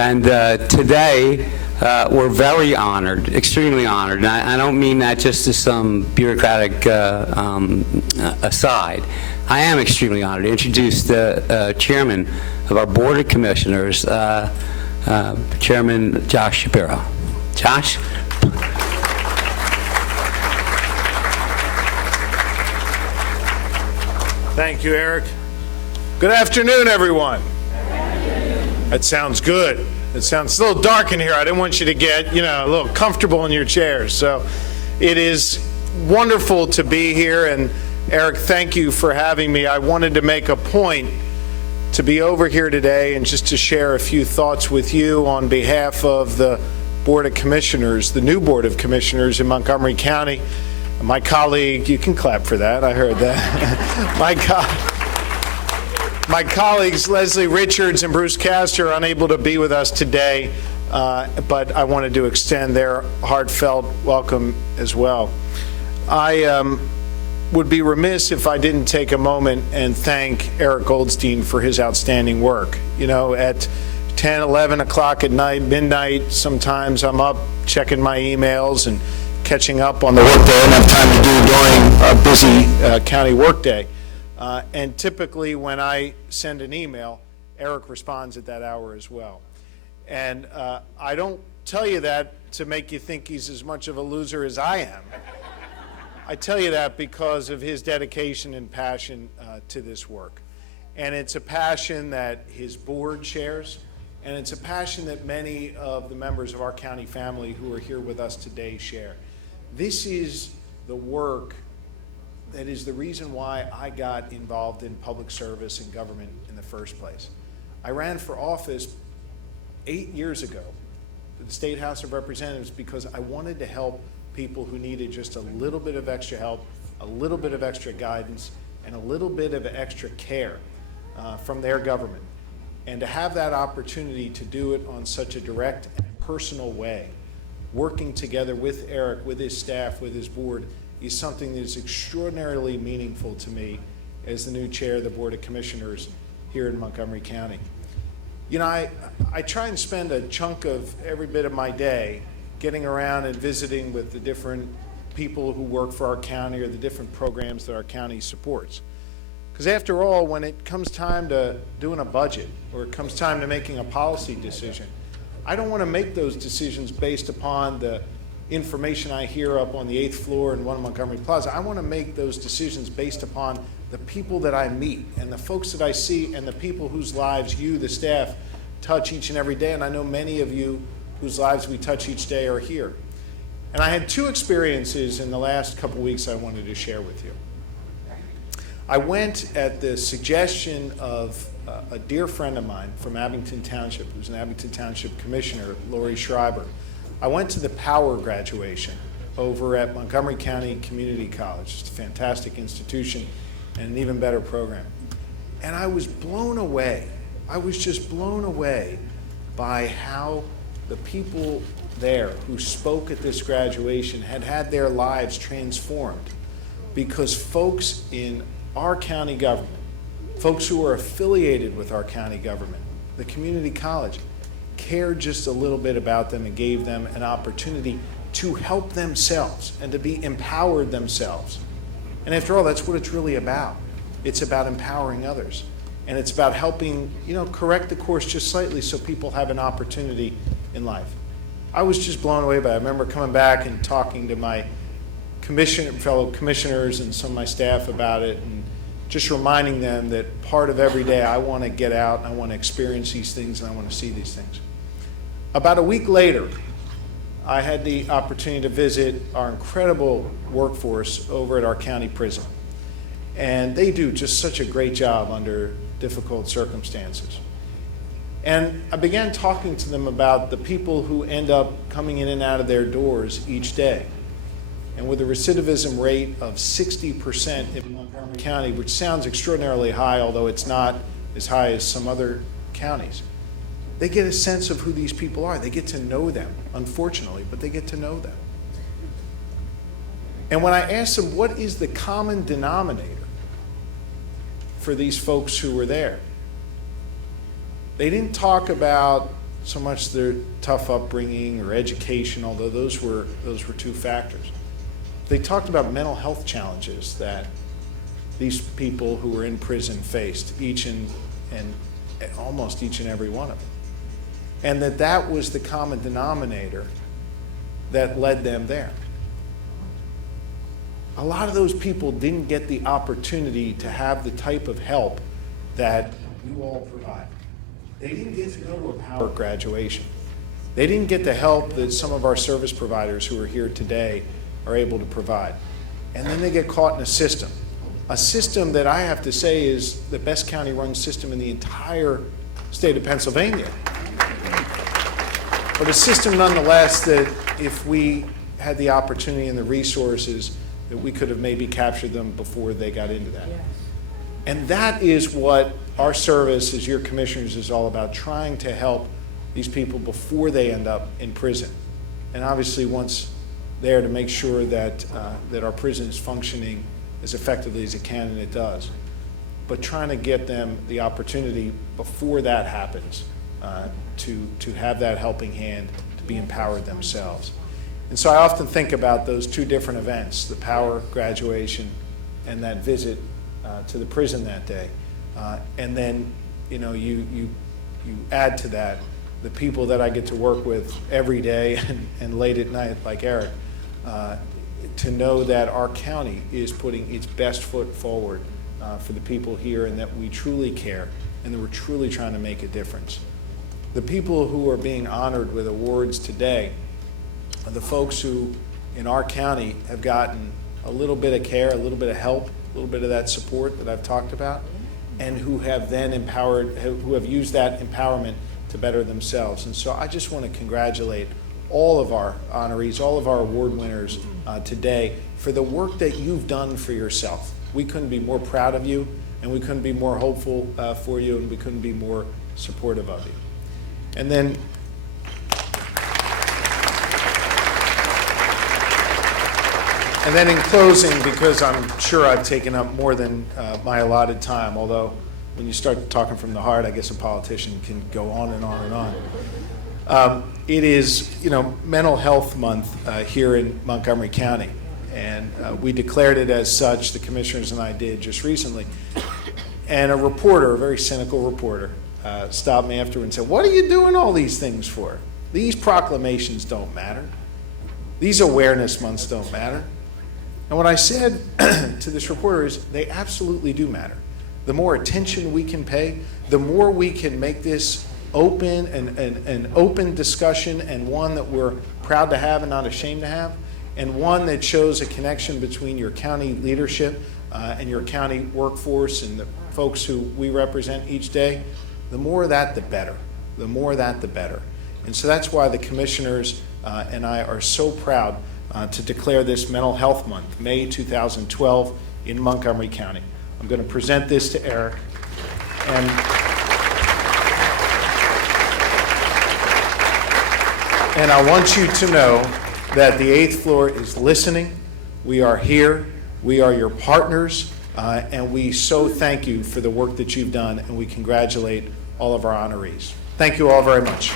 And today, we're very honored, extremely honored. And I don't mean that just as some bureaucratic aside. I am extremely honored to introduce the chairman of our Board of Commissioners, Chairman Josh Shapiro. Josh? Thank you, Eric. Good afternoon, everyone. That sounds good. It sounds a little dark in here. I didn't want you to get, a little comfortable in your chairs. So it is wonderful to be here. And Eric, thank you for having me. I wanted to make a point to be over here today and just to share a few thoughts with you on behalf of the Board of Commissioners, the new Board of Commissioners in Montgomery County. My colleague, you can clap for that, I heard that. My colleagues, Leslie Richards and Bruce Castor, are unable to be with us today, but I wanted to extend their heartfelt welcome as well. I would be remiss if I didn't take a moment and thank Eric Goldstein for his outstanding work. At 10, 11 o'clock at night, midnight, sometimes I'm up checking my emails and catching up on the work that I don't have time to do during a busy county workday. And typically when I send an email, Eric responds at that hour as well. And I don't tell you that to make you think he's as much of a loser as I am. I tell you that because of his dedication and passion to this work. And it's a passion that his board shares, and it's a passion that many of the members of our county family who are here with us today share. This is the work that is the reason why I got involved in public service and government in the first place. I ran for office 8 years ago to the State House of Representatives because I wanted to help people who needed just a little bit of extra help, a little bit of extra guidance, and a little bit of extra care from their government. And to have that opportunity to do it on such a direct and personal way, working together with Eric, with his staff, with his board, is something that is extraordinarily meaningful to me as the new chair of the Board of Commissioners here in Montgomery County. I try and spend a chunk of every bit of my day getting around and visiting with the different people who work for our county or the different programs that our county supports. Because after all, when it comes time to doing a budget or it comes time to making a policy decision, I don't want to make those decisions based upon the information I hear up on the 8th floor in One Montgomery Plaza. I want to make those decisions based upon the people that I meet and the folks that I see and the people whose lives you, the staff, touch each and every day. And I know many of you whose lives we touch each day are here. And I had two experiences in the last couple weeks I wanted to share with you. I went at the suggestion of a dear friend of mine from Abington Township, who's an Abington Township Commissioner, Lori Schreiber. I went to the Power graduation over at Montgomery County Community College. It's a fantastic institution and an even better program. And I was blown away. I was just blown away by how the people there who spoke at this graduation had their lives transformed because folks in our county government, folks who are affiliated with our county government, the community college, cared just a little bit about them and gave them an opportunity to help themselves and to be empowered themselves. And after all, that's what it's really about. It's about empowering others. And it's about helping, correct the course just slightly so people have an opportunity in life. I was just blown away by it. I remember coming back and talking to my fellow commissioners and some of my staff about it and just reminding them that part of every day I want to get out and I want to experience these things and I want to see these things. About a week later, I had the opportunity to visit our incredible workforce over at our county prison. And they do just such a great job under difficult circumstances. And I began talking to them about the people who end up coming in and out of their doors each day. And with a recidivism rate of 60% in Montgomery County, which sounds extraordinarily high, although it's not as high as some other counties, they get a sense of who these people are. They get to know them, unfortunately, but they get to know them. And when I asked them, what is the common denominator for these folks who were there? They didn't talk about so much their tough upbringing or education, although those were two factors. They talked about mental health challenges that these people who were in prison faced, almost each and every one of them. And that was the common denominator that led them there. A lot of those people didn't get the opportunity to have the type of help that you all provide. They didn't get to go to a power graduation. They didn't get the help that some of our service providers who are here today are able to provide. And then they get caught in a system that I have to say is the best county-run system in the entire state of Pennsylvania. But a system nonetheless that if we had the opportunity and the resources, that we could have maybe captured them before they got into that. Yes. And that is what our service as your commissioners is all about, trying to help these people before they end up in prison. And obviously once there, to make sure that, that our prison is functioning as effectively as it can, and it does. But trying to get them the opportunity before that happens to have that helping hand, to be empowered themselves. And so I often think about those two different events, the power graduation and that visit to the prison that day. And then, you add to that the people that I get to work with every day and late at night, like Eric, to know that our county is putting its best foot forward for the people here, and that we truly care and that we're truly trying to make a difference. The people who are being honored with awards today are the folks who in our county have gotten a little bit of care, a little bit of help, a little bit of that support that I've talked about, and who have then who have used that empowerment to better themselves. And so I just want to congratulate all of our honorees, all of our award winners today for the work that you've done for yourself. We couldn't be more proud of you, and we couldn't be more hopeful for you, and we couldn't be more supportive of you. And then in closing, because I'm sure I've taken up more than my allotted time, although when you start talking from the heart, I guess a politician can go on and on and on. It is, Mental Health Month here in Montgomery County, and we declared it as such, the commissioners and I did just recently. And a reporter, a very cynical reporter, stopped me after and said, "What are you doing all these things for? These proclamations don't matter. These awareness months don't matter." And what I said to this reporter is, they absolutely do matter. The more attention we can pay, the more we can make this open and an open discussion, and one that we're proud to have and not ashamed to have, and one that shows a connection between your county leadership and your county workforce and the folks who we represent each day. The more of that, the better. The more of that, the better. And so that's why the commissioners and I are so proud to declare this Mental Health Month, May 2012, in Montgomery County. I'm going to present this to Eric. And I want you to know that the 8th floor is listening. We are here. We are your partners. And we so thank you for the work that you've done, and we congratulate all of our honorees. Thank you all very much.